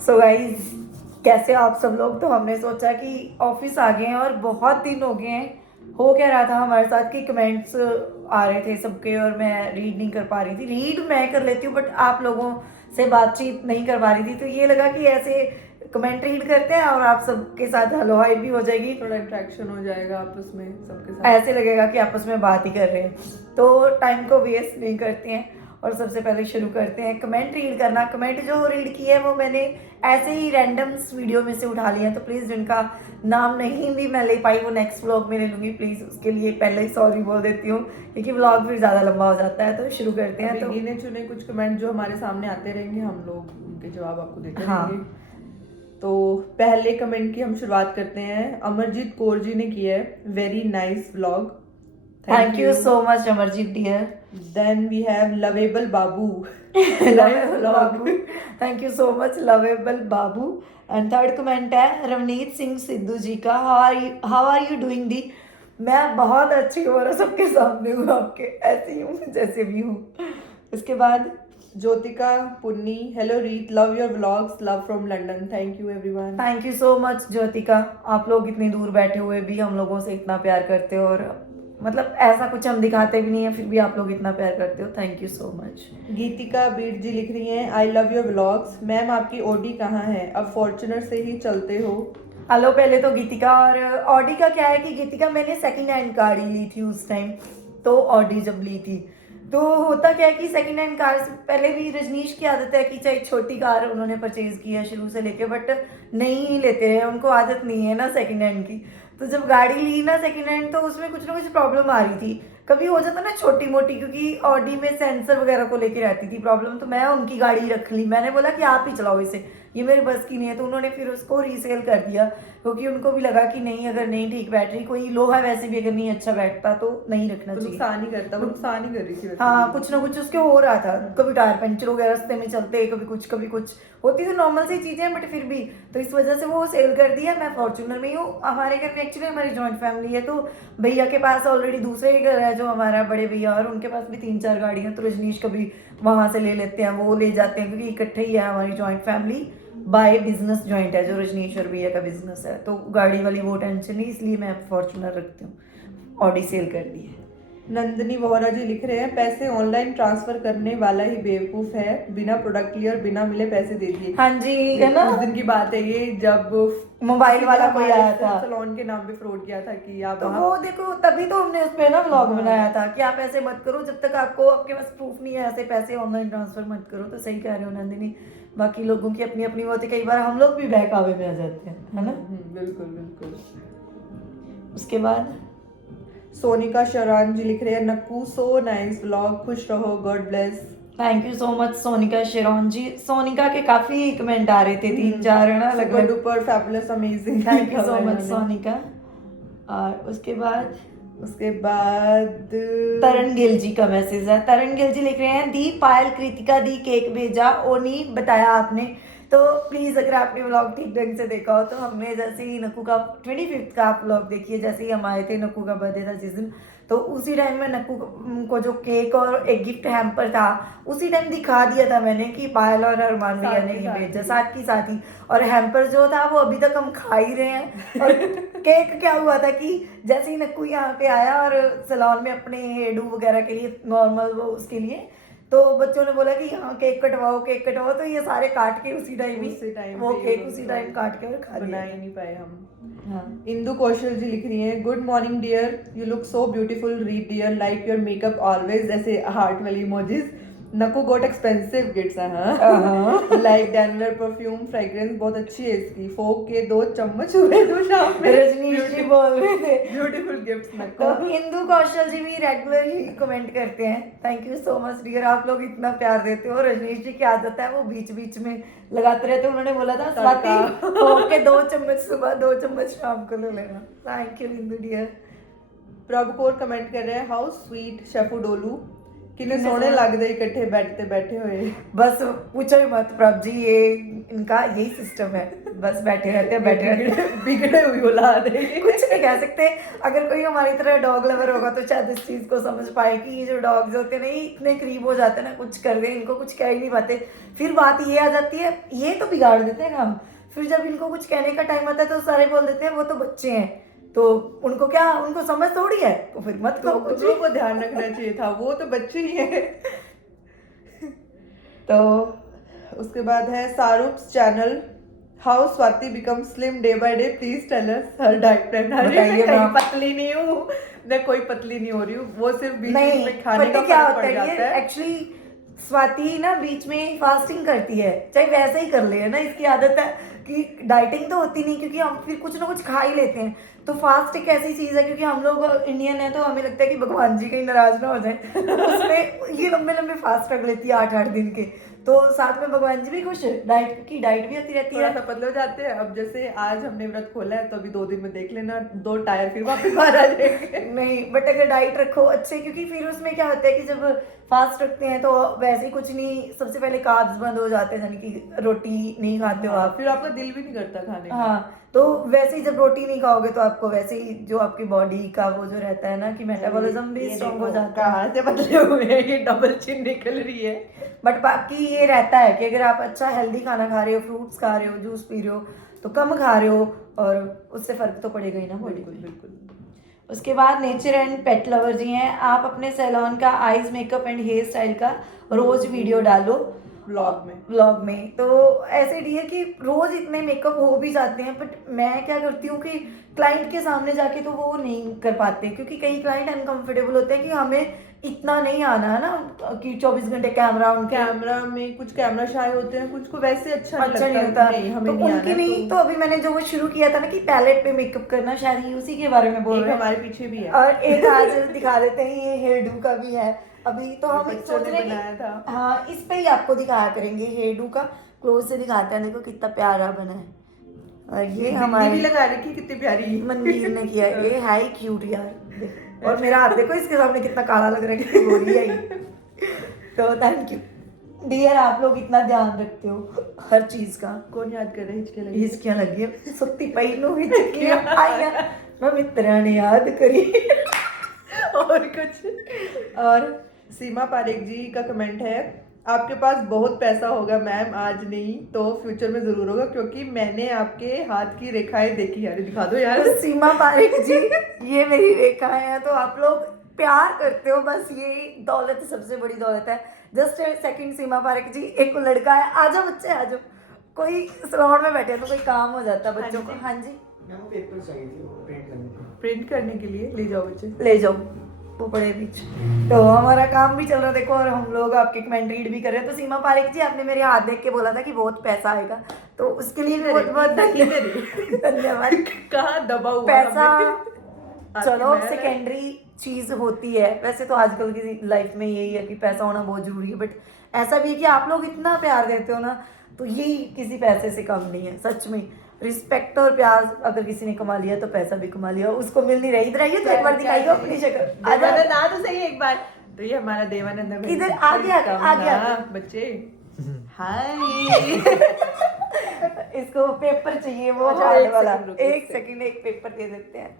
So guys, कैसे आप सब लोग। तो हमने सोचा कि ऑफिस आ गए हैं और बहुत दिन हो गए हैं। हो क्या रहा था हमारे साथ कि कमेंट्स आ रहे थे सबके और मैं रीड नहीं कर पा रही थी। रीड मैं कर लेती हूँ बट आप लोगों से बातचीत नहीं कर पा रही थी। तो ये लगा कि ऐसे कमेंट रीड करते हैं और आप सबके साथ हेलो हाई भी हो जाएगी, थोड़ा इंटरेक्शन हो जाएगा आपस में सबके साथ। ऐसे लगेगा कि आपस में बात ही कर रहे हैं। तो टाइम को वेस्ट नहीं करते हैं और सबसे पहले शुरू करते हैं कमेंट रीड करना। कमेंट जो रीड किए हैं वो मैंने ऐसे ही रैंडम्स वीडियो में से उठा लिया, तो प्लीज़ जिनका नाम नहीं भी मैं ले पाई वो नेक्स्ट व्लॉग में ले लूँगी। प्लीज़ उसके लिए पहले ही सॉरी बोल देती हूँ क्योंकि व्लॉग फिर ज़्यादा लंबा हो जाता है। तो शुरू करते हैं। तो गिने चुने कुछ कमेंट जो हमारे सामने आते रहेंगे, हम लोग उनके जवाब आपको देते रहेंगे। तो पहले कमेंट की हम शुरुआत करते हैं। अमरजीत कौर जी ने किया है, very nice vlog, thank you so much Amarjeet dear. Then we have lovable Babu lovable Babu, thank you so much lovable Babu. And third comment है रवनीत सिंह सिद्धू जी का, हाउ आर यू डूइंग दी। मैं बहुत अच्छी हूँ और सबके सामने हूँ, आपके ऐसे ही हूँ जैसे भी हूँ। उसके बाद Jyotika Punni, hello Reet, love your vlogs, love from London, thank you everyone. Thank you so much Jyotika. आप लोग इतनी दूर बैठे हुए भी हम लोगों से इतना प्यार करते हो और मतलब ऐसा कुछ हम दिखाते भी नहीं है फिर भी आप लोग इतना प्यार करते हो। Thank you so much. Geetika Bir ji लिख रही हैं, I love your vlogs. Ma'am आपकी ओडी कहाँ है, अब फॉर्च्यूनर से ही चलते हो? हेलो पहले तो गीतिका। और ऑडी का क्या है कि गीतिका मैंने सेकंड हैंड कार ही ली थी उस टाइम। तो ऑडी जब ली थी तो होता क्या है कि सेकंड हैंड कार से पहले भी रजनीश की आदत है कि चाहे छोटी कार उन्होंने परचेज की है शुरू से लेके, बट नहीं ही लेते हैं, उनको आदत नहीं है ना सेकंड हैंड की। तो जब गाड़ी ली ना सेकंड हैंड तो उसमें कुछ ना कुछ प्रॉब्लम आ रही थी। कभी हो जाता ना छोटी मोटी, क्योंकि ऑडी में सेंसर वगैरह को लेके रहती थी प्रॉब्लम। तो मैं उनकी गाड़ी रख ली, मैंने बोला कि आप ही चलाओ इसे, ये मेरे बस की नहीं है। तो उन्होंने फिर उसको रीसेल कर दिया क्योंकि उनको भी लगा कि नहीं, अगर नहीं ठीक बैटरी, कोई लोहा वैसे भी अगर नहीं अच्छा बैठता तो नहीं रखना तो चाहिए। नुकसान ही करता, वो नुकसान ही कर रही थी वैसे हाँ, भी। कुछ ना कुछ उसके हो रहा था, कभी टायर पंचर हो गया रास्ते में चलते, कभी कुछ होती तो नॉर्मल सी चीजें, बट फिर भी तो इस वजह से वो सेल कर दिया। मैं फॉर्च्यूनर में ही हूँ। हमारे घर में एक्चुअली हमारी जॉइंट फैमिली है, तो भैया के पास ऑलरेडी दूसरे ही घर है जो हमारा बड़े भैया, और उनके पास भी 3-4 गाड़ियाँ। तो रजनीश कभी वहां से ले लेते हैं, वो ले जाते हैं, क्योंकि इकट्ठे ही है हमारी joint family. By business joint है, जो रजनीश और भैया का बिजनेस है, तो गाड़ी वाली वो टेंशन नहीं, इसलिए मैं फॉर्च्यूनर रखती हूँ। ऑडी सेल कर दी है। नंदनी वोहरा जी लिख रहे हैं, पैसे ऑनलाइन ट्रांसफर करने वाला ही बेवकूफ है, बिना प्रोडक्ट लिए और बिना मिले पैसे दे दिए। हाँ जी, है ना। उस दिन की बात है ये, जब मोबाइल वाला कोई आया था, सलोन के नाम पे फ्रॉड किया था कि आप तो वो देखो तभी तो हमने उस पे ना व्लॉग बनाया था कि आप ऐसे मत करो, जब तक आपको आपके पास प्रूफ नहीं है ऐसे पैसे ऑनलाइन ट्रांसफर मत करो। तो सही कह रहे हो नंदिनी, बाकी लोगों की अपनी अपनी होती, कई बार हम लोग भी बहकावे में आ जाते हैं, है ना। बिल्कुल बिल्कुल। उसके बाद सोनिका शरान जी लिख रहे हैं, नक्कू सो नाइस व्लॉग, खुश रहो, God bless. Thank you so much Sonika Sharon ji. Sonika के काफी कमेंट आ रहे थे, 3-4 है ना, super duper fabulous amazing. Thank you so much Sonika. और उसके बाद तरण गिल जी का मैसेज है। तरण गिल जी लिख रहे हैं, दी पायल कृतिका दी केक भेजा, ओनी बताया आपने। तो प्लीज अगर आपने व्लॉग ठीक ढंग से देखा हो तो हमने जैसे ही नक्कू का 25th का आप व्लॉग देखिए, जैसे ही हम आए थे, नक्कू का बर्थडे था जिस दिन, तो उसी टाइम में नक्कू को जो केक और एक गिफ्ट हैम्पर था उसी टाइम दिखा दिया था मैंने कि पायल और अरमान भैया ने ही भेजा साथ की साथ ही। और हैम्पर जो था वो अभी तक हम खा ही रहे हैं। और केक क्या हुआ था कि जैसे ही नक्कू यहाँ पे आया और सैलून में अपने हेयर डू वगैरह के लिए नॉर्मल वो उसके लिए, तो बच्चों ने बोला कि हाँ केक कटवाओ, तो ये सारे काट के उसी टाइम वो केक उसी टाइम काट के और खा बना लिया। ही नहीं पाए हम। हाँ। इंदु कौशल जी लिख रही हैं, good morning dear, you look so beautiful, read dear, like your makeup always, ऐसे हार्ट वाली emojis. Nakku got expensive gifts, like डैनलर परफ्यूम फ्रेग्रेंस, बहुत अच्छी है इसकी, फोक के 2 चम्मच हुए तो शाम में। रजनीश जी बोल रहे थे ब्यूटीफुल गिफ्ट्स तो नक्कू। इंदु कौशल जी भी रेगुलर ही कमेंट करते हैं। Thank you so much dear, आप लोग इतना प्यार देते हो। रजनीश जी की आदत है वो बीच बीच में लगाते रहते। उन्होंने बोला था स्वाति ओके 2 चम्मच सुबह 2 चम्मच शाम को ले लेना। Thank you Indu dear. Prabhu Kaur comment कर रहे हैं, हाउ स्वीट शेफू डोलू, किन्ने सोने लगदे इकट्ठे बैठते बैठे हुए। बस पूछो ही मत प्रभ जी, ये इनका यही सिस्टम है, बस बैठे रहते हैं बैठे रहते हैं। बिगड़े हुई औलाद है। कुछ नहीं कह सकते। अगर कोई हमारी तरह डॉग लवर होगा तो शायद इस चीज को समझ पाए कि ये जो डॉग्स होते हैं ना, ये इतने करीब हो जाते हैं ना, कुछ कर दे इनको कुछ कह ही नहीं पाते। फिर बात ये आ जाती है, ये तो बिगाड़ देते हैं काम। फिर जब इनको कुछ कहने का टाइम आता है तो सारे बोल देते हैं वो तो बच्चे हैं, तो उनको क्या, उनको समझ थोड़ी है, तो फिर मत तो कहो कुछ। बच्चों को ध्यान रखना चाहिए था, वो तो बच्चे ही है। तो उसके बाद है Shahrukh channel, how Swati become slim day by day, please tell us her diet plan. बताइए मैं मैम। पतली नहीं हूँ, मैं कोई पतली नहीं हो रही हूँ, वो सिर्फ बीच नहीं, में खाने पता का क्या फर्क होता पड़ है, जाता ये है। एक्चुअली स्वाति ना बीच में फास्टिंग करती है, चाहे वैसे ही कर ले, है ना, इसकी आदत है कि डाइटिंग तो होती नहीं, क्योंकि हम फिर कुछ ना कुछ खा ही लेते हैं। तो फास्ट एक ऐसी चीज है, क्योंकि हम लोग इंडियन है तो हमें लगता है कि भगवान जी कहीं नाराज ना हो जाए, तो उसमें ये लंबे लंबे फास्ट रख लेती है 8-8 दिन के, तो साथ में भगवान जी भी खुश, डाइट की डाइट भी होती रहती थोड़ा है। सा पतले हो जाते हैं। अब जैसे आज हमने व्रत खोला है तो अभी 2 दिन में देख लेना 2 टायर फिर वापस बाहर आ जाएंगे। नहीं, बट अगर डाइट रखो अच्छे, क्योंकि फिर उसमें क्या होता है कि जब फास्ट रखते हैं तो वैसे ही कुछ नहीं, सबसे पहले कार्ब्स बंद हो जाते हैं, यानी कि रोटी नहीं खाते हो आप। फिर आपका दिल भी नहीं करता खाने का। हाँ, तो वैसे ही जब रोटी नहीं खाओगे तो आपको वैसे ही जो आपकी बॉडी का वो जो रहता है ना कि मेटाबॉलिज्म भी ये स्ट्रॉन्ग हो देखो, जाता है। कहाँ से बदले हुए हैं, ये डबल चिन निकल रही है। बट बाकी ये रहता है कि अगर आप अच्छा हेल्दी खाना खा रहे हो, फ्रूट्स खा रहे हो, जूस पी रहे हो, तो कम खा रहे हो, और उससे फर्क तो पड़ेगा ही ना बॉडी बिल्कुल पे। बिल्कुल। उसके बाद nature and pet lover ji हैं, आप अपने सैलून का eyes makeup and hair style का रोज वीडियो डालो व्लॉग में। तो ऐसे डियर कि रोज इतने मेकअप हो भी जाते हैं, बट मैं क्या करती हूँ कि क्लाइंट के सामने जाके तो वो नहीं कर पाते, क्योंकि कई क्लाइंट अनकंफर्टेबल होते हैं कि हमें इतना नहीं आना है ना कि 24 घंटे कैमरा कैमरा में कुछ कैमरा शाय होते हैं, कुछ को वैसे अच्छा नहीं नहीं होता। नहीं, हमें तो नहीं उनकी आना नहीं, तो अभी मैंने जो वो शुरू किया था ना कि पैलेट पे मेकअप करना, शायद ये उसी के बारे में बोल एक रहे हैं। हमारे पीछे भी है और एक आज दिखा देते हैं, ये हेयर डू का भी है अभी, तो हम बच्चों सोच ने रहे हैं बनाया था। कि हाँ, इस पे ही आपको दिखाया करेंगे, हेयर डू का क्लोज से दिखाते हैं, देखो कितना प्यारा बना है। और ये बिंदी हमारी भी लगा रखी, कितनी प्यारी मनवीर ने किया है, ये है ही क्यूट यार, देखो। और मेरा हाथ देखो इसके सामने कितना काला लग रहा है, कितनी गोरी है ये। तो थैंक यू डियर, आप लोग इतना ध्यान रखते हो हर चीज का। कौन याद कर रहे हैं, हिचके लगी हिचकियां लगी है, सुत्ती पई नु हिचकियां आईया, मैं मित्रा ने याद करी। और कुछ। और सीमा पारेख जी का कमेंट है, आपके पास बहुत पैसा होगा मैम, आज नहीं तो फ्यूचर में जरूर होगा, क्योंकि मैंने आपके हाथ की रेखाएं देखी है। दिखा दो यार। तो सीमा पारेख जी, ये मेरी रेखाएं हैं, तो आप लोग प्यार करते हो, बस ये दौलत सबसे बड़ी दौलत है। जस्ट सेकंड सीमा पारेख जी, एक लड़का है, आ जाओ बच्चे आ जाओ, कोई सलोन में बैठे तो कोई काम हो जाता बच्चों को। हाँ जी, पेपर चाहिए थे प्रिंट करने के लिए। प्रिंट करने के लिए ले जाओ बच्चे, ले जाओ वो पड़े बीच। तो हमारा काम भी चल रहा है देखो, और हम लोग आपके कमेंट रीड भी कर रहे हैं। तो सीमा पारेख जी, आपने मेरे हाथ देख के बोला था कि बहुत पैसा आएगा, तो उसके लिए बहुत बहुत धन्यवाद। कहाँ दबा हुआ पैसा हमें। चलो आपकी मैं- सेकेंडरी चीज होती है, वैसे तो आजकल की लाइफ में यही है कि पैसा होना बहुत जरूरी है, बट ऐसा भी है कि आप लोग इतना प्यार देते हो ना, तो यही किसी पैसे से कम नहीं है सच में। रिस्पेक्ट और प्यार अगर किसी ने कमा लिया तो पैसा भी कमा लिया, उसको मिल नहीं रही। इधर आइए तो एक बार दिखाइए अपनी शक्ल। देवानंद आ तो सही एक बार। तो ये हमारा देवानंद है। किधर? आगे आगे बच्चे हाय। इसको पेपर चाहिए, वो अच्छा, हार्ड एक वाला। सेकंड रुको, एक सेकंड, एक पेपर दे देते हैं,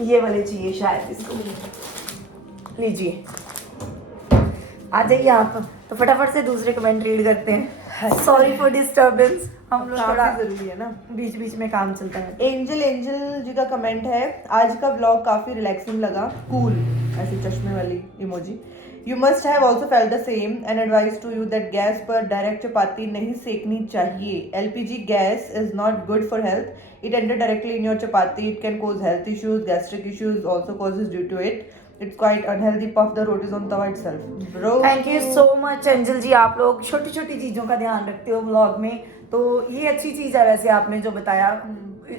ये वाले चाहिए शायद इसको। लीजिए, आ जाइए आप। तो फटाफट से दूसरे कमेंट रीड करते हैं। सॉरी फॉर डिस्टर्बेंस, हम लोग थोड़ा जरूरी है ना, बीच बीच में काम चलता है। एंजल जी का कमेंट है, आज का व्लॉग काफी रिलैक्सिंग लगा, कूल, ऐसे चश्मे वाली emoji. You must have also felt the same and advice to you that gas पर डायरेक्ट चपाती नहीं सेकनी चाहिए। LPG gas is not good for health, it enter directly in your chapati, it can cause health issues, gastric issues also causes due to it, it's quite unhealthy, puff the rotis on tawa itself bro। Thank you so much Anjal ji, आप लोग छोटी छोटी चीज़ों का ध्यान रखते हो vlog में, तो ये अच्छी चीज़ है। वैसे आपने जो बताया,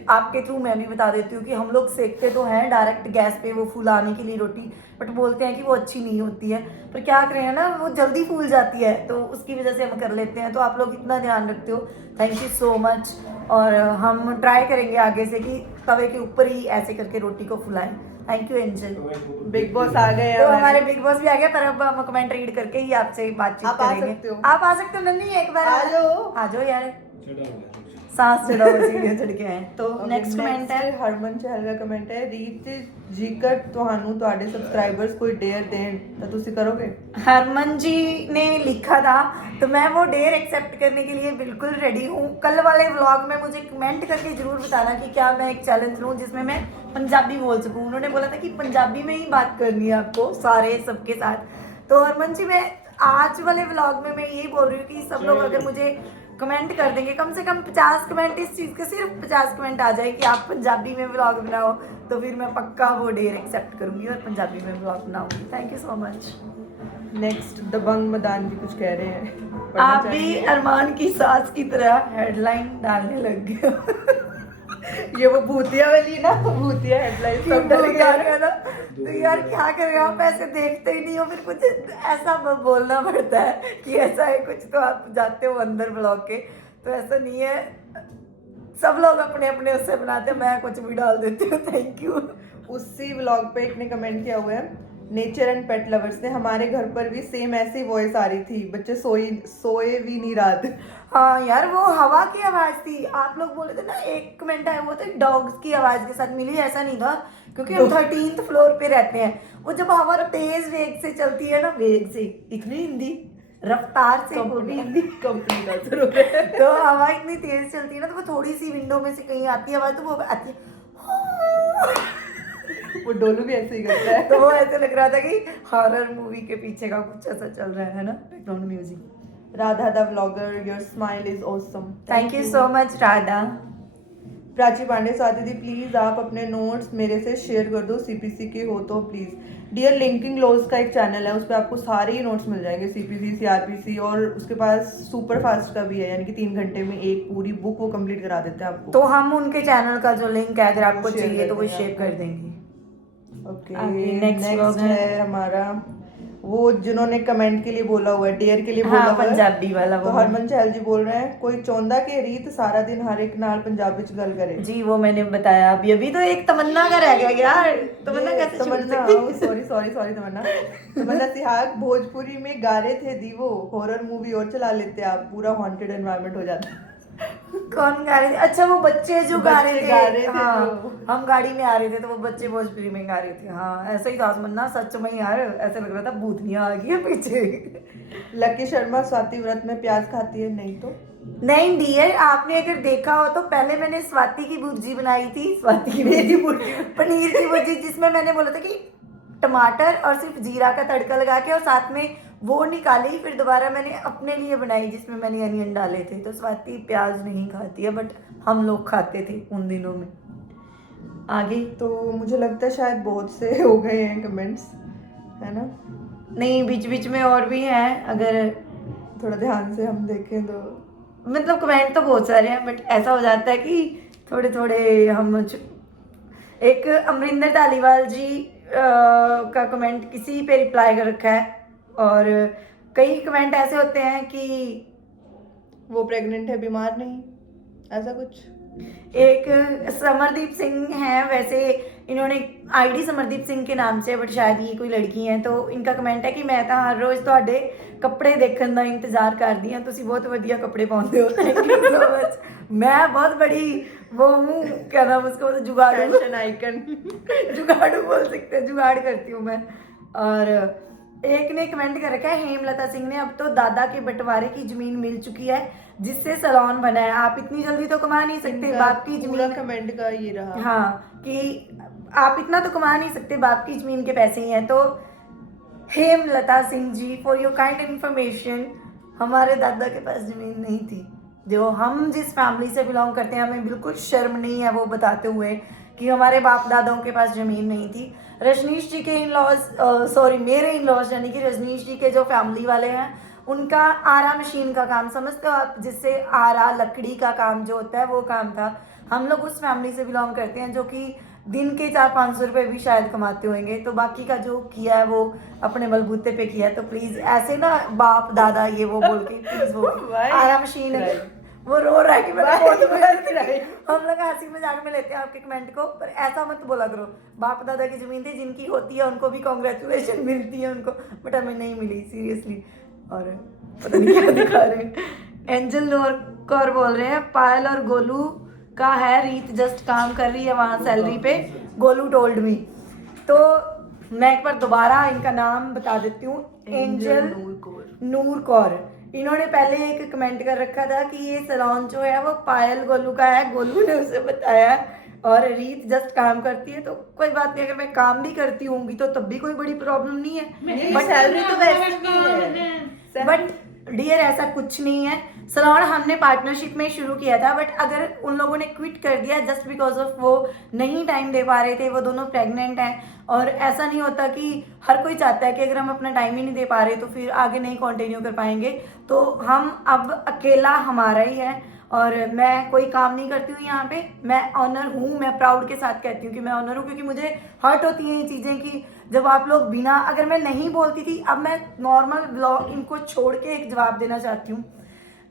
आपके थ्रू मैं भी बता देती हूँ कि हम लोग सेकते तो हैं डायरेक्ट गैस पे वो फुलाने के लिए रोटी, बट बोलते हैं कि वो अच्छी नहीं होती है, पर क्या करें है ना, वो जल्दी फूल जाती है, तो उसकी वजह से हम कर लेते हैं। तो आप लोग इतना ध्यान रखते हो, थैंक यू सो मच। और हम ट्राई करेंगे आगे से कि तवे के ऊपर ही ऐसे करके रोटी को फुलाएं, thank you Angel. Big boss आ गए तो हैं हमारे बिग बॉस भी आ गए, पर अब हम कमेंट रीड करके ही आपसे बातचीत आप आ करेंगे। सकते हो। आप आ सकते हो नन्ही, एक बार आ जाओ। आ जाओ यार, सांस चढ़ाओ सीढ़ियां चढ़ के आए। तो नेक्स्ट कमेंट है हरमन चहल का कमेंट है, रीत ਜੇਕਰ ਤੁਹਾਨੂੰ ਤੁਹਾਡੇ सब्सक्राइबर्स कोई डेयर दें तो ਤੁਸੀਂ करोगे? हरमन जी ने लिखा था, तो मैं वो डेयर एक्सेप्ट करने के लिए बिल्कुल रेडी हूँ। कल वाले व्लॉग में मुझे कमेंट करके जरूर बताना कि क्या मैं एक चैलेंज लूँ जिसमें मैं पंजाबी बोल सकूँ। उन्होंने बोला था कि पंजाबी में ही बात करनी है आपको सारे सबके साथ। तो हरमन जी, मैं आज वाले व्लॉग में मैं यही बोल रही हूँ कि सब लोग अगर मुझे कमेंट कर देंगे, कम से कम 50 कमेंट, इस चीज़ के सिर्फ 50 कमेंट आ जाए कि आप पंजाबी में व्लॉग बनाओ, तो फिर मैं पक्का वो डेयर एक्सेप्ट करूँगी और पंजाबी में व्लॉग बनाऊँगी। Thank you so much. Next Dabang Madan ji कुछ कह रहे हैं, आप भी अरमान की सास की तरह हेडलाइन डालने लग गए हो। ये वो भूतिया वाली ना, भूतिया हेडलाइन सब डल गया ना। तो यार क्या करें, आप ऐसे देखते ही नहीं हो, फिर कुछ ऐसा बोलना पड़ता है कि ऐसा है कुछ, तो आप जाते हो अंदर ब्लॉग के। तो ऐसा नहीं है, सब लोग अपने अपने उससे बनाते हैं, मैं कुछ भी डाल देती हूँ। Thank you. उसी व्लॉग पे एक ने कमेंट किया हुआ है, नेचर एंड पेट लवर्स ने, हमारे घर पर भी सेम ऐसी वॉइस आ रही थी, बच्चे सोए भी नहीं रात। हाँ यार, वो हवा की आवाज थी। आप लोग बोले थे ना, एक कमेंट आया हुआ था डॉग्स की आवाज के साथ मिली, ऐसा नहीं था क्योंकि हम 13th फ्लोर पे रहते हैं। वो जब हवा तेज वेग से चलती है ना, वेग से इतनी हिंदी, रफ्तार से, वो भी हिंदी कंपनी का जरूर है। तो हवा इतनी तेज चलती है ना, तो वो थोड़ी सी विंडो में से कहीं आती है आवाज, तो वो आती है। वो डोलू भी ऐसे ही करता है। तो वो ऐसे लग रहा था कि हॉरर मूवी के पीछे का कुछ ऐसा चल रहा है ना, background music. Radha the vlogger, your smile is awesome. Thank you so much Radha. Prachi Pandey साथी थी, प्लीज आप अपने नोट्स मेरे से शेयर कर दो, सीपीसी के हो तो प्लीज। डियर लिंकिंग लॉज का एक चैनल है, उस पर आपको सारे ही नोट्स मिल जाएंगे, सीपीसी, सीआरपीसी, और उसके पास सुपर फास्ट का भी है, यानी कि 3 घंटे में एक पूरी बुक वो कंप्लीट करा देते हैं आपको। तो हम उनके चैनल का जो लिंक है, अगर आपको शेयर चाहिए तो वो कर देंगे शेयर कर देंगे। ओके, नेक्स्ट है हमारा वो जिन्होंने कमेंट के लिए बोला हुआ है, डेयर के लिए बोला हाँ, हुआ है, पंजाबी वाला तो वो। हरमन चहल जी बोल रहे हैं, कोई चाਹੁੰਦਾ कि रीत सारा दिन हर एक नाल पंजाबी च गल करे। जी, वो मैंने बताया अभी तो एक तमन्ना का रह गया यार। तमन्ना कैसे छोड़ तमन्ना, सकती? सॉरी तमन्ना सिहाग, भोजपुरी में गा रहे थे दीवो, हॉरर मूवी और चला लेते आप, पूरा हॉन्टेड एनवायरनमेंट हो जाता। कौन गा रहे थे? अच्छा, वो बच्चे जो गा रहे थे। हाँ, जो। हम गाड़ी में आ रहे थे तो वो बच्चे भोजपुरी में गा रहे थे। हाँ, ऐसा ही था तमन्ना, सच में यार ऐसे लग रहा था भूतनिया आ गई है पीछे। लकी शर्मा, स्वाति व्रत में प्याज खाती है? नहीं तो नहीं डियर, आपने अगर देखा हो तो पहले मैंने स्वाति की भुर्जी बनाई थी, स्वाति की भुर्जी, पनीर की भुर्जी, जिसमें मैंने बोला था कि टमाटर और सिर्फ जीरा का तड़का लगा के, और साथ में वो निकाली, फिर दोबारा मैंने अपने लिए बनाई जिसमें मैंने अनियन डाले थे। तो स्वाति प्याज नहीं खाती है, बट हम लोग खाते थे उन दिनों में। आगे तो मुझे लगता है शायद बहुत से हो गए हैं कमेंट्स, है ना? नहीं, बीच बीच में और भी हैं, अगर थोड़ा ध्यान से हम देखें तो मतलब कमेंट तो बहुत सारे हैं, बट ऐसा हो जाता है कि थोड़े थोड़े हम एक अमरिंदर धालीवाल जी का कमेंट किसी पे रिप्लाई कर रखा है, और कई कमेंट ऐसे होते हैं कि वो प्रेग्नेंट है, बीमार नहीं, ऐसा कुछ। एक समरदीप सिंह हैं, वैसे इन्होंने आईडी समरदीप सिंह के नाम से, बट शायद ये कोई लड़की है। तो इनका कमेंट है कि मैं तो हर रोज ਤੁਹਾਡੇ ਕੱਪੜੇ ਦੇਖਣ ਦਾ इंतजार करती हूँ, ਤੁਸੀਂ बहुत ਵਧੀਆ कपड़े पाते हो। Thank you so much. मैं बहुत बड़ी वो हूँ, क्या नाम उसको, जुगाड़ू, फैशन आइकन। जुगाड़ू बोल सकते हैं, जुगाड़ करती हूँ मैं। और एक ने कमेंट कर रखा है, हेमलता सिंह ने, अब तो दादा के बंटवारे की जमीन मिल चुकी है जिससे सैलून बना है, आप इतनी जल्दी तो कमा नहीं सकते, बाप की जमीन। कमेंट का ये रहा, हाँ, कि आप इतना तो कमा नहीं सकते, बाप की जमीन के पैसे ही हैं। तो Hemlata Singh ji, for your kind information, हमारे दादा के पास जमीन नहीं थी। जो हम जिस फैमिली से बिलोंग करते हैं, हमें बिल्कुल शर्म नहीं है वो बताते हुए कि हमारे बाप दादाओं के पास ज़मीन नहीं थी। रजनीश जी के इन लॉज, मेरे इन लॉज यानी कि रजनीश जी के जो फैमिली वाले हैं, उनका आरा मशीन का काम समझते हो आप, जिससे आरा लकड़ी का काम जो होता है वो काम था। हम लोग उस फैमिली से बिलोंग करते हैं जो कि दिन के 400-500 रुपये भी शायद कमाते होंगे। तो बाकी का जो किया है वो अपने बलबूते पे किया है। तो प्लीज़ ऐसे ना बाप दादा ये वो बोल के प्लीज़ वो आरा मशीन वो रो रहा है कि मैंने बहुत Bye. मेहनत कराई। हम लोग हंसी मजाक में लेते हैं आपके कमेंट को, पर ऐसा मत बोला करो। बाप दादा की जमीन थी, जिनकी होती है उनको भी कॉन्ग्रेचुलेशन मिलती है उनको, बट हमें नहीं मिली सीरियसली। और पता नहीं क्या दिखा रहे हैं। एंजल नूर कौर बोल रहे हैं पायल और गोलू का है, रीत जस्ट काम कर रही है वहाँ सैलरी पे, गोलू टोल्ड मी। तो मैं एक बार दोबारा इनका नाम बता देती हूँ, एंजल नूर कौर। इन्होंने पहले एक कमेंट कर रखा था कि ये सैलून जो है वो पायल गोलू का है, गोलू ने उसे बताया, और रीत जस्ट काम करती है। तो कोई बात नहीं, अगर मैं काम भी करती होंगी तो तब भी कोई बड़ी प्रॉब्लम नहीं है, बट सैलरी तो वैसे भी है। बट डियर ऐसा कुछ नहीं है। सैलून हमने पार्टनरशिप में शुरू किया था, बट अगर उन लोगों ने क्विट कर दिया जस्ट बिकॉज ऑफ वो नहीं टाइम दे पा रहे थे, वो दोनों प्रेग्नेंट हैं, और ऐसा नहीं होता कि हर कोई चाहता है कि अगर हम अपना टाइम ही नहीं दे पा रहे तो फिर आगे नहीं कंटिन्यू कर पाएंगे। तो हम अब अकेला हमारा ही है, और मैं कोई काम नहीं करती हूँ यहाँ पे, मैं ऑनर हूँ। मैं प्राउड के साथ कहती हूँ कि मैं ऑनर हूँ, क्योंकि मुझे हर्ट होती हैं ये चीज़ें कि जब आप लोग बिना, अगर मैं नहीं बोलती थी, अब मैं नॉर्मल ब्लॉग इनको छोड़ के एक जवाब देना चाहती हूँ।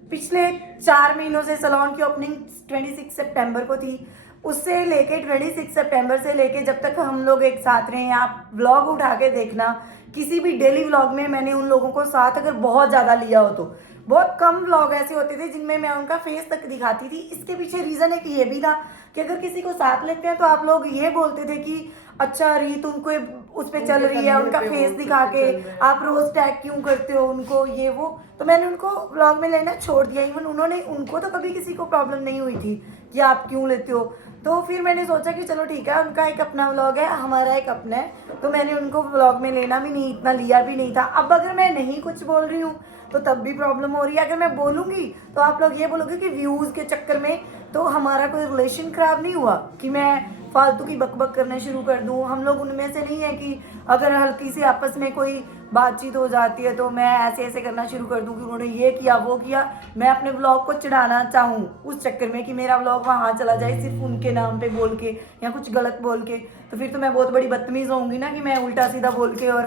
पिछले 4 महीनों से सैलून की ओपनिंग 26 सितंबर को थी, उससे लेके 26 सितंबर से लेके जब तक हम लोग एक साथ रहे, आप व्लॉग उठा के देखना, किसी भी डेली व्लॉग में मैंने उन लोगों को साथ अगर बहुत ज़्यादा लिया हो तो बहुत कम व्लॉग ऐसे होते थे जिनमें मैं उनका फेस तक दिखाती थी। इसके पीछे रीज़न एक ये भी था कि अगर किसी को साथ लेते हैं तो आप लोग ये बोलते थे कि अच्छा रीत उनको उस पर चल रही है, उनका फेस दिखा के आप रोज टैग क्यों करते हो उनको, ये वो। तो मैंने उनको व्लॉग में लेना छोड़ दिया। इवन उनको तो कभी किसी को प्रॉब्लम नहीं हुई थी कि आप क्यों लेते हो। तो फिर मैंने सोचा कि चलो ठीक है, उनका एक अपना व्लॉग है, हमारा एक अपना है, तो मैंने उनको व्लॉग में लेना भी नहीं, इतना लिया भी नहीं था। अब अगर मैं नहीं कुछ बोल रही हूँ तो तब भी प्रॉब्लम हो रही है, अगर मैं बोलूँगी तो आप लोग ये बोलोगे कि व्यूज़ के चक्कर में तो हमारा कोई रिलेशन ख़राब नहीं हुआ कि मैं फालतू की बकबक करना शुरू कर दूँ। हम लोग उनमें से नहीं है कि अगर हल्की सी आपस में कोई बातचीत हो जाती है तो मैं ऐसे ऐसे करना शुरू कर दूँ कि उन्होंने ये किया वो किया, मैं अपने व्लॉग को चढ़ाना चाहूँ उस चक्कर में कि मेरा व्लॉग वहाँ चला जाए सिर्फ उनके नाम पे बोल के या कुछ गलत बोल के। तो फिर तो मैं बहुत बड़ी बदतमीज़ होंगी ना कि मैं उल्टा सीधा बोल के, और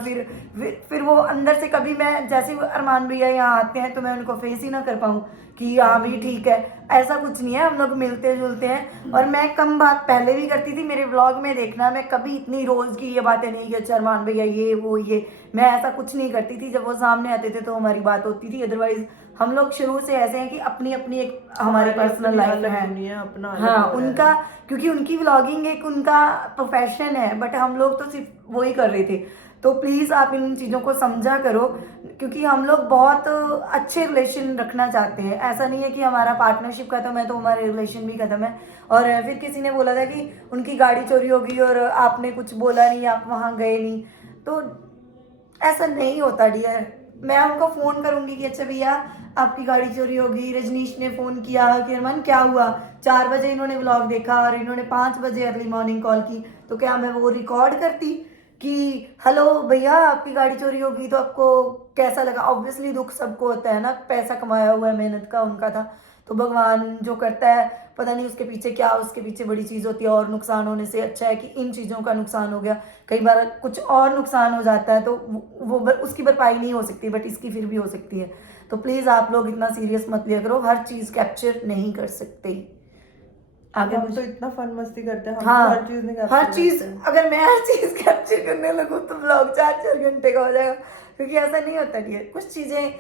फिर वो अंदर से कभी मैं, जैसे अरमान भैया यहाँ आते हैं तो मैं उनको फेस ही ना कर पाऊँ कि हाँ भी ठीक है। ऐसा कुछ नहीं है, हम लोग मिलते जुलते हैं। और मैं कम बात पहले भी करती थी, मेरे व्लॉग में देखना, मैं कभी इतनी रोज़ की ये बातें नहीं कि अच्छा अरमान भैया ये वो ये, मैं ऐसा कुछ नहीं करती थी। जब वो सामने आते थे तो हमारी बात होती थी, अदरवाइज हम लोग शुरू से ऐसे हैं कि अपनी अपनी एक हमारी पर्सनल लाइफ है अपना। हाँ उनका, क्योंकि उनकी व्लॉगिंग एक उनका प्रोफेशन है, बट हम लोग तो सिर्फ वही कर रहे थे। तो प्लीज़ आप इन चीज़ों को समझा करो, क्योंकि हम लोग बहुत अच्छे रिलेशन रखना चाहते हैं। ऐसा नहीं है कि हमारा पार्टनरशिप खत्म है तो हमारे रिलेशन भी खत्म है। और फिर किसी ने बोला था कि उनकी गाड़ी चोरी हो गई और आपने कुछ बोला नहीं, आप वहाँ गए नहीं, तो ऐसा नहीं होता डियर। मैं उनको फ़ोन करूँगी कि अच्छा भैया आपकी गाड़ी चोरी हो गई। रजनीश ने फ़ोन किया कि अरमान क्या हुआ, 4 बजे इन्होंने व्लॉग देखा और इन्होंने 5 बजे अर्ली मॉर्निंग कॉल की, तो क्या मैं वो रिकॉर्ड करती कि हेलो भैया आपकी गाड़ी चोरी हो गई, तो आपको कैसा लगा। ऑब्वियसली दुख सबको होता है ना, पैसा कमाया हुआ है, मेहनत का उनका था, तो भगवान जो करता है पता नहीं उसके पीछे क्या, उसके पीछे बड़ी चीज़ होती है। और नुकसान होने से अच्छा है कि इन चीज़ों का नुकसान हो गया, कई बार कुछ और नुकसान हो जाता है तो वो उसकी भरपाई नहीं हो सकती, बट इसकी फिर भी हो सकती है। तो प्लीज़ आप लोग इतना सीरियस मत लिया करो, हर चीज़ कैप्चर नहीं कर सकते। आगे हम तो इतना फन मस्ती करते हैं, हम हाँ, तो हर चीज नहीं हर चीज़, अगर मैं हर चीज़ कैप्चर करने लगूँ तो ब्लॉग 4-4 घंटे का हो जाएगा, क्योंकि ऐसा नहीं होता डियर। कुछ चीज़ें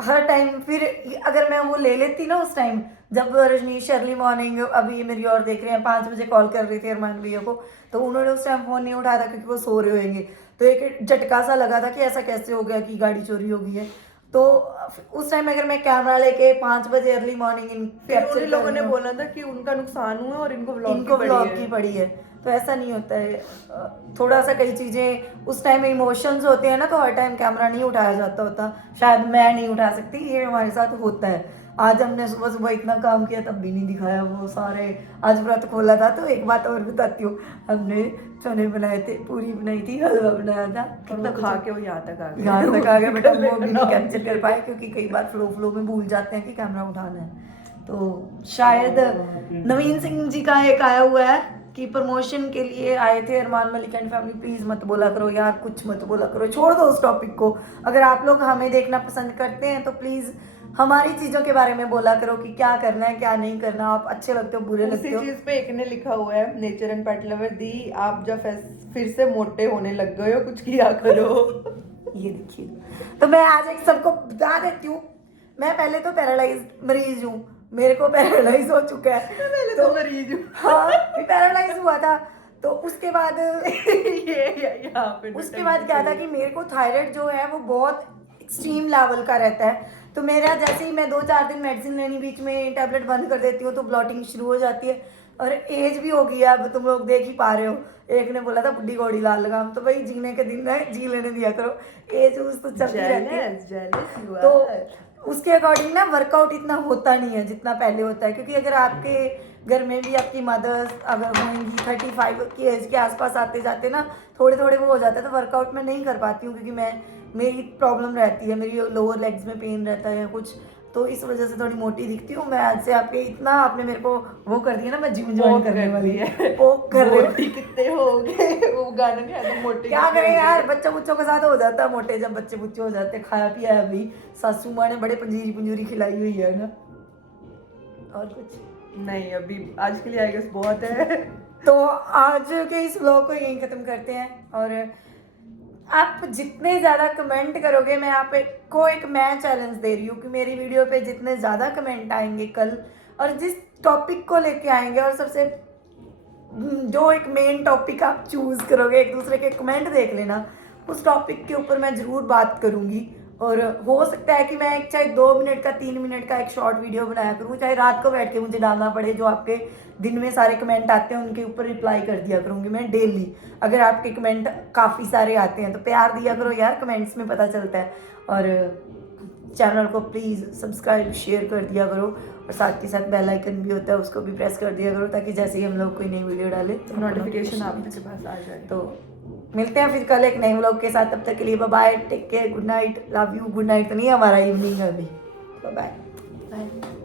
हर टाइम, फिर अगर मैं वो ले लेती ना उस टाइम जब रजनीश अर्ली मॉर्निंग, अभी ये मेरी और देख रहे हैं, 5 बजे कॉल कर रही थी अरमान भैया को, तो उन्होंने उस टाइम फ़ोन नहीं उठाया था क्योंकि वो सो रहे होंगे। तो एक झटका सा लगा था कि ऐसा कैसे हो गया कि गाड़ी चोरी हो गई है। तो उस टाइम अगर मैं कैमरा लेके 5 बजे अर्ली मॉर्निंग कैप्चर, लोगों ने बोला था कि उनका नुकसान हुआ और इनको व्लॉग की पड़ी है, तो ऐसा नहीं होता है। थोड़ा सा कई चीज़ें उस टाइम इमोशंस होते हैं ना, तो हर टाइम कैमरा नहीं उठाया जाता होता, शायद मैं नहीं उठा सकती, ये हमारे साथ होता है। आज हमने सुबह सुबह इतना काम किया तब भी नहीं दिखाया वो सारे। आज व्रत खोला था, तो एक बात और बताती हूँ, हमने चने बनाए थे, पूरी बनाई थी, हलवा बनाया था, कितना खा के वो यहाँ तक आ गया, बट हम वो भी नहीं कैप्चर कर पाए क्योंकि कई बार फ्लो में भूल जाते हैं कि कैमरा उठाना है। तो शायद नवीन सिंह जी का एक आया हुआ है कि प्रमोशन के लिए आए थे Armaan Malik and family, please मत बोला करो यार, कुछ मत बोला करो, छोड़ दो उस टॉपिक को। अगर आप लोग हमें देखना पसंद करते हैं तो प्लीज़ हमारी चीजों के बारे में बोला करो कि क्या करना है क्या नहीं करना, आप अच्छे लगते हो बुरे लगते उसी हो। चीज पे एक ने लिखा हुआ है, नेचर एंड पेट लवर दी, आप जब फिर से मोटे होने लग गए हो, कुछ किया करो। ये देखिए, तो मैं आज एक सबको बता देती हूँ, मैं पहले तो पैरालाइज मरीज हूँ, मेरे को पैरालाइज हो चुका है। पहले तो मरीज हूँ। हाँ, पैरालाइज हुआ था। तो उसके बाद यहाँ पे उसके बाद क्या था कि मेरे को थायराइड जो है वो बहुत एक्सट्रीम लेवल का रहता है। तो मेरा जैसे ही मैं 2-4 दिन मेडिसिन लेनी बीच में टैबलेट बंद कर देती हूँ तो ब्लॉटिंग शुरू हो जाती है। और एज भी हो गई है, अब तुम लोग देख ही पा रहे हो। एक ने बोला था बुढ़ी घोड़ी लाल लगाम, तो भाई जीने के दिन है, जी लेने दिया करो। एज उस तो चलती रहती है। जेलस तो उसके अकॉर्डिंग ना वर्कआउट इतना होता नहीं है जितना पहले होता है, क्योंकि अगर आपके घर में भी आपकी मदर्स अगर होंगी 35 की एज के आसपास आते जाते ना थोड़े थोड़े वो हो जाते हैं, तो वर्कआउट मैं नहीं कर पाती हूँ, क्योंकि मेरी प्रॉब्लम रहती है, मेरी लोअर लेग्स में पेन रहता है कुछ, तो इस वजह से थोड़ी मोटी दिखती हूँ मैं। आज से आपने मेरे को वो कर दिया ना, मैं जिम ज्वाइन करने वाली है। पोक कर रही मोटी कितने हो गए, वो गाना नहीं आता मोटे क्या कितने करें हो यार, गए? बच्चों बुच्चों के साथ हो जाता है मोटे, जब बच्चे बुच्चे हो जाते हैं। खाया पिया है अभी, सासू माँ ने बड़े पंजीरी पंजूरी खिलाई हुई है ना, और कुछ नहीं, अभी आज के लिए आई गेस बहुत है। तो आज के इस व्लॉग को यहीं खत्म करते हैं। और आप जितने ज़्यादा कमेंट करोगे, मैं आपको एक मैं चैलेंज दे रही हूँ कि मेरी वीडियो पे जितने ज़्यादा कमेंट आएंगे कल, और जिस टॉपिक को लेके आएंगे, और सबसे जो एक मेन टॉपिक आप चूज़ करोगे, एक दूसरे के कमेंट देख लेना, उस टॉपिक के ऊपर मैं ज़रूर बात करूँगी। और हो सकता है कि मैं एक चाहे 2 मिनट का 3 मिनट का एक शॉर्ट वीडियो बनाया करूँ, चाहे रात को बैठ के मुझे डालना पड़े, जो आपके दिन में सारे कमेंट आते हैं उनके ऊपर रिप्लाई कर दिया करूँगी मैं डेली। अगर आपके कमेंट काफ़ी सारे आते हैं तो प्यार दिया करो यार, कमेंट्स में पता चलता है। और चैनल को प्लीज़ सब्सक्राइब शेयर कर दिया करो, और साथ के साथ बेल आइकन भी होता है उसको भी प्रेस कर दिया करो, ताकि जैसे ही हम लोग कोई नई वीडियो डाले तो नोटिफिकेशन आपके पास आ जाए। तो मिलते हैं फिर कल एक नए व्लॉग के साथ, तब तक के लिए bye bye, take care, good night, love you. Good night तो नहीं, हमारा इवनिंग है अभी। Bye bye.